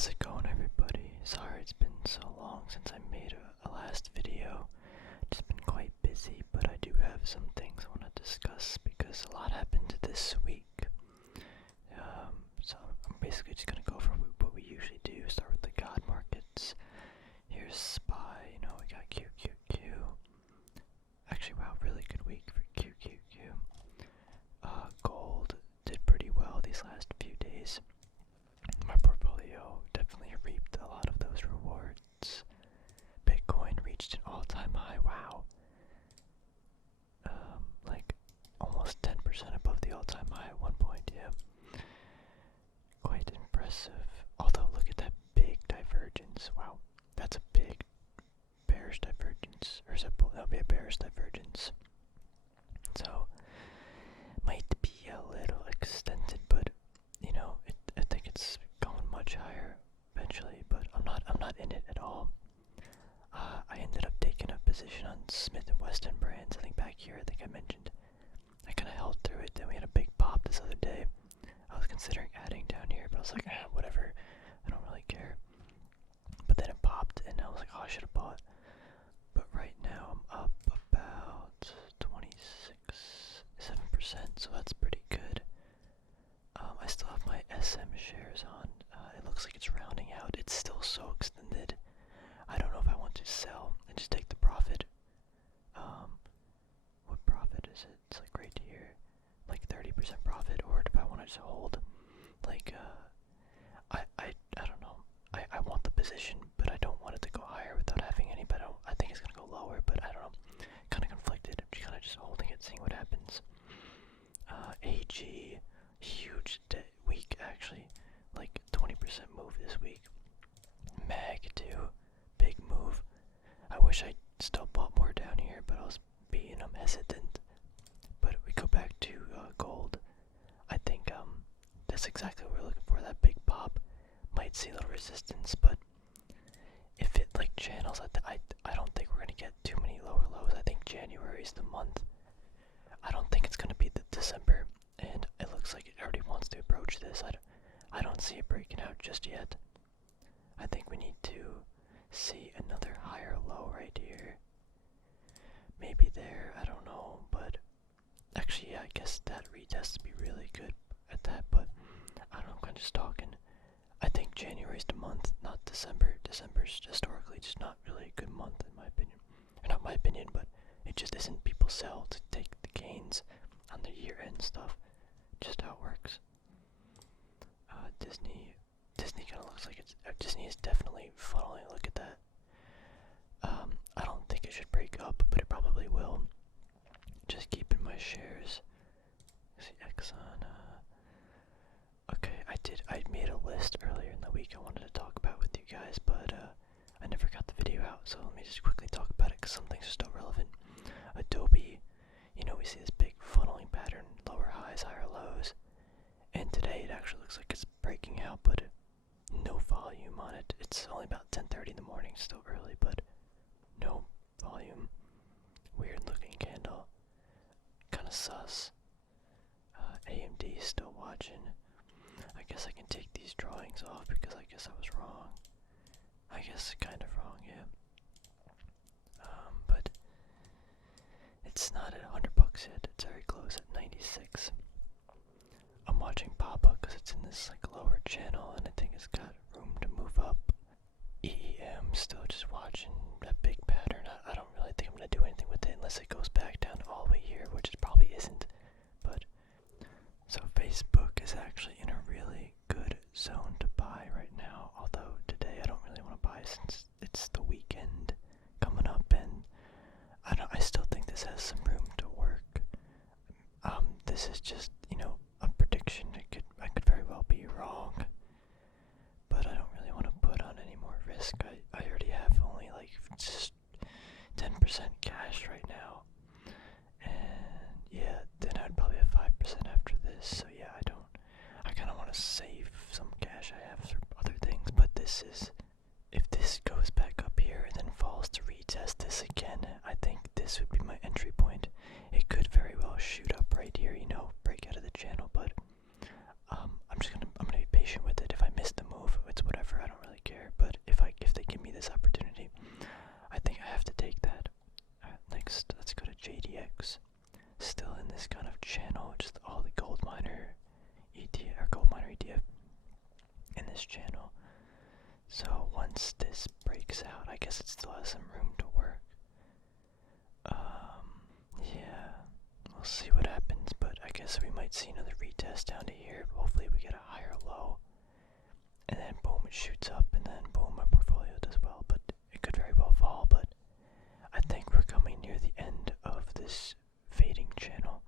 How's it going, everybody? Sorry it's been so long since I made a last video. Just been quite busy, but I do have some things I want to discuss because a lot happened this week. So I'm basically just gonna go over what we usually do. Start with the god markets. Here's SPY. We got QQQ. Actually, wow, really good week for QQQ. Gold did pretty well these last few days. My portfolio definitely reaped a lot of those rewards. Bitcoin reached an all-time high. Wow. Like almost 10% above the all-time high at one point. Yeah. Quite impressive. Although look at that big divergence. Wow. That's a big bearish divergence. Or is that that'll be a bearish divergence. So might be a little extended, but I think it's going much higher eventually, but I'm not in it at all. I ended up taking a position on Smith & Wesson brands. I think back here, I think I mentioned. I kind of held through it. Then we had a big pop this other day. I was considering adding down here, but I was like, whatever. I don't really care. But then it popped, and I was like, oh, I should have bought. But right now, I'm up about 26.7%, so that's pretty good. I still have my SM shares on. It looks like it's rounding out. It's still so extended. I don't know if I want to sell and just take the profit. What profit is it? It's like right here, like 30% profit, or if I want to just hold, like I don't know. I want the position, but I don't want it to go higher without having any. But I think it's gonna go lower, but I don't know. Kind of conflicted. I'm kind of just holding it, seeing what happens. AG, huge week actually, like 20% move this week. MAG too, big move. I wish I still bought more down here, but I was being hesitant. But we go back to gold. I think that's exactly what we're looking for. That big pop might see a little resistance, but if it like channels, I don't think we're gonna get too many lower lows. I think January is the month. I don't think it's gonna be the December, and it looks like it already wants to approach this. I don't see it breaking out just yet. I think we need to see another higher low right here. Maybe there, I don't know, but actually, yeah, I guess that retest to be really good at that, but I don't know, I'm kind of just talking. I think January's the month, not December. December's historically just not really a good month in my opinion. Or not my opinion, but it just isn't. People sell to take the gains on the year-end stuff. Just how it works. Disney kind of looks like it's. Disney is definitely funneling. Look at that. I don't think it should break up, but it probably will. Just keeping my shares. See Exxon. Okay, I made a list earlier in the week I wanted to talk about with you guys, but I never got the video out, so let me just quickly talk about it because some things are still relevant. Adobe, we see this big funneling pattern, lower highs, higher lows, and today it actually looks like it's breaking out, but no volume on it. It's only about 10:30 in the morning, still early, but no volume. Weird looking candle, kind of sus. AMD is still watching. I guess I can take these drawings off because I guess I was wrong. I guess kind of wrong, yeah. But it's not at $100 yet. It's very close at 96. I'm watching Papa because it's in this like lower channel and I think it's got room to move up. EEM still just watching that big pattern. I don't really think I'm gonna do anything with it unless it goes back down all the way here, which it probably isn't. But so Facebook is actually in a really good zone to buy right now. Although today I don't really want to buy since it's the weekend coming up, and I still think this has some room to work. This is just a prediction. I could very well be wrong, but I don't really want to put on any more risk. I already have only like just 10% cash right now, and yeah, then I'd probably have 5% after this. So yeah, I kind of want to save some cash I have for other things, but if this goes back up here and then falls to retest this again, I think this would be my entry point. It could very well shoot up right here, break out of the channel, but I'm gonna be patient with it. If I miss the move, it's whatever. I don't this channel. So once this breaks out, I guess it still has some room to work. Yeah, we'll see what happens, but I guess we might see another retest down to here. Hopefully we get a higher low, and then boom, it shoots up, and then boom, my portfolio does well, but it could very well fall. But I think we're coming near the end of this fading channel.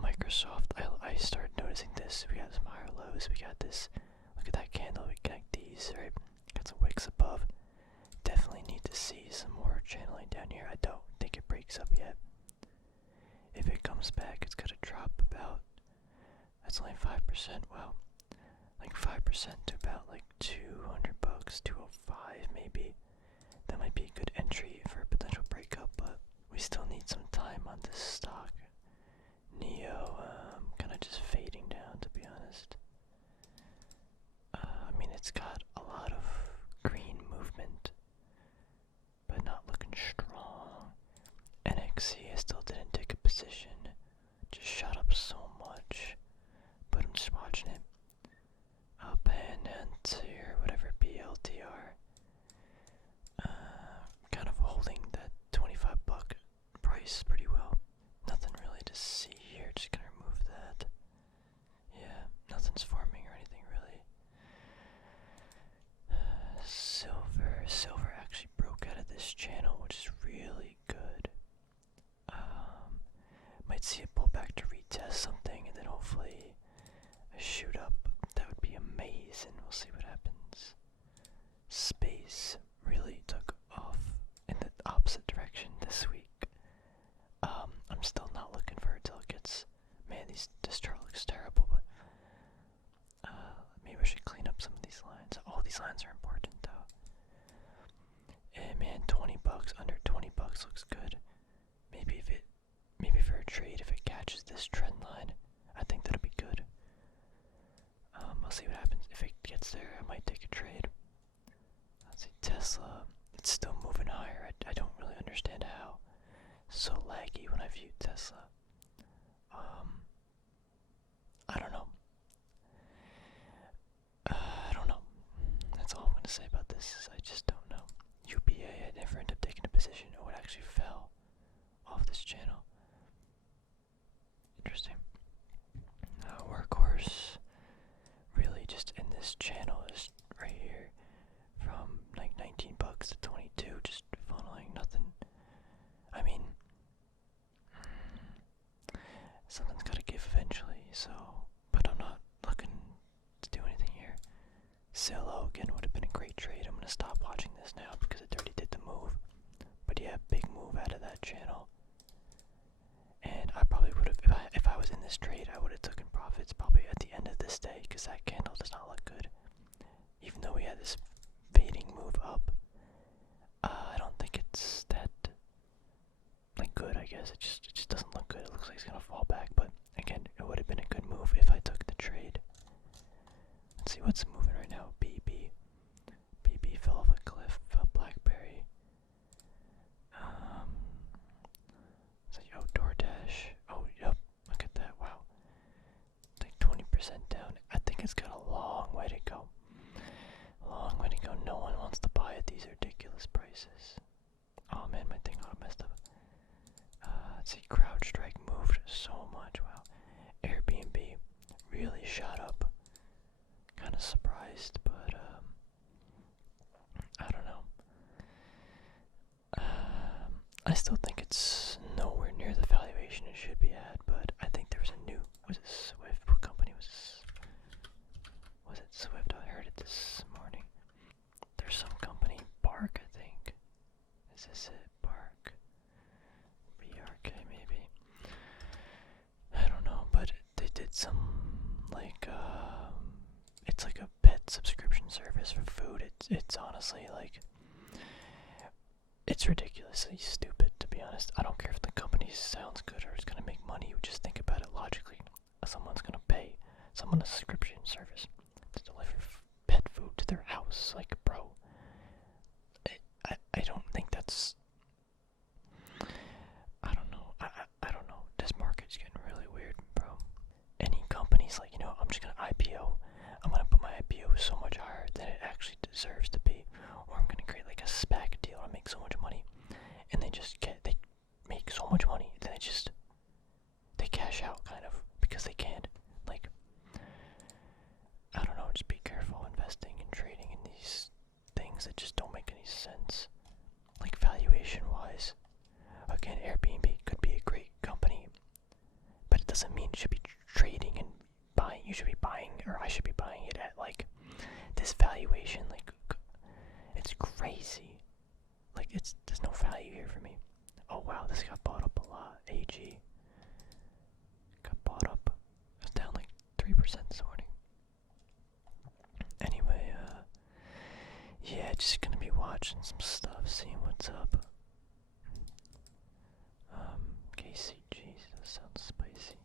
Microsoft, I started noticing this. We got some higher lows, we got this, look at that candle, we connect these, right? Got some wicks above. Definitely need to see some more channeling down here. I don't think it breaks up yet. If it comes back, it's gonna drop about, that's only 5%, wow. Like 5% to about like $200, 205 maybe. That might be a good entry for a potential breakup, but we still need some time on this stock. Neo, kind of just fading down, to be honest. I mean, it's got a lot of green movement, but not looking strong. NXC, I still didn't take a position. Just shot up so much, but I'm just watching it. Palantir, whatever, BLTR. Kind of holding that 25 buck price pretty well. Nothing really to see here, just gonna remove that. Yeah, nothing's forming or anything really. Silver actually broke out of this channel, which is really good. Might see it pull back to retest something and then hopefully a shoot up. That would be amazing. We'll see what happens. Space really took off in the opposite direction this week. I'm still not looking for it till it gets, man, this chart looks terrible, but maybe I should clean up some of these lines. All these lines are important though. And man, 20 bucks, under 20 bucks looks good. Maybe for a trade, if it catches this trend line, I think that'll be good. I'll see what happens. If it gets there, I might take a trade. Let's see, Tesla, it's still moving higher. I don't really understand how. So laggy when I view Tesla. I don't know. I don't know. That's all I'm gonna say about this. Is I just don't know. UPA, I never ended up taking a position. Oh, it actually fell off this channel. Interesting. Workhorse, really just in this channel is right here, from like 19 bucks to 22, just funneling nothing. I mean, something's gotta give eventually, so, but I'm not looking to do anything here. Zillow again would have been a great trade. I'm gonna stop watching this now because it already did the move. But yeah, big move out of that channel. And I probably would have, if I was in this trade, I would have taken profits probably at the end of this day because that candle does not look good. Even though we had this fading move up, I don't think it's that like good. I guess it just doesn't look good. It looks like it's gonna fall back. But again, it would have been a good move if I took the trade. Let's see what's moving right now. BB fell off a cliff. BlackBerry. It's like, oh, DoorDash. Oh, yep. Look at that. Wow. It's like 20% down. I think it's got a long way to go. A long way to go. No one wants to buy at these ridiculous prices. Oh man, my thing all messed up. Let's see. CrowdStrike moved so much. Wow. Airbnb really shot up. Kind of surprised, but I don't know. I still think it's nowhere near the valuation it should be at, but I think there was a new, was it Swift? What company was this? Was it Swift? I heard it this morning. There's some company, Bark, I think. Is this it? Bark? BRK maybe? I don't know, but they did some, like, it's like a pet subscription service for food. It's honestly like, it's ridiculously stupid, to be honest. I don't care if the company sounds good or is gonna make money. You just think about it logically. Someone's gonna pay someone a subscription service to deliver pet food to their house. Like, bro, I don't think that's, I don't know. I don't know. This market's getting really weird, bro. Any companies like, I'm just gonna IPO. I'm gonna put my deserves to be, or I'm gonna create like a SPAC deal and make so much money, and they make so much money, then they cash out kind of because they can't. Like, I don't know, just be careful investing and trading in these things that just don't make any sense. Like valuation wise. Again, Airbnb could be a great company, but it doesn't mean it should be trading and buying. You should be buying, or I should be buying it at like this valuation. Like, it's crazy. Like, there's no value here for me. Oh wow, this got bought up a lot. AG got bought up. It was down like 3% this morning. Anyway, yeah, just gonna be watching some stuff, seeing what's up. KCG, that sounds spicy.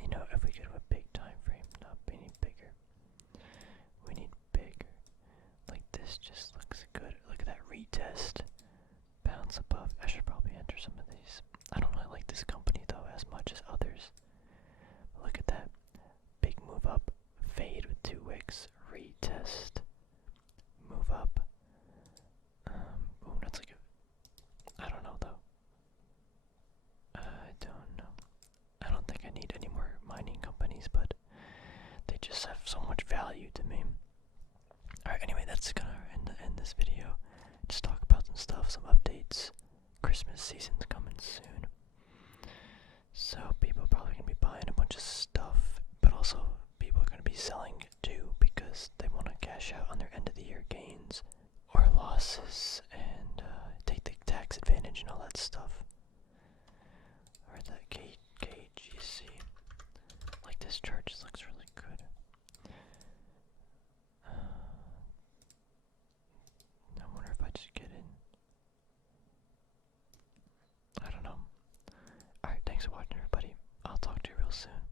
You know, if we could have a big time frame, not any bigger. We need bigger. Like this just looks good. Look at that retest. Bounce above. I should probably enter some of these. I don't really like this company though as much as others. But look at that. Big move up. Fade with 2 wicks. Retest. Move up. Ooh, that's like a, I don't know though. I don't know. I don't think I need any more mining companies, but they just have so much value to me. Alright, anyway, that's gonna end this video. Just talk about some stuff, some updates. Christmas season's coming soon. So people are probably gonna be buying a bunch of stuff, but also people are gonna be selling too because they wanna cash out on their end of the year gains or losses and take the tax advantage and all that stuff. Or that KGC. Like this chart just looks really good. I wonder if I just get in. I don't know. Alright, thanks for watching everybody. I'll talk to you real soon.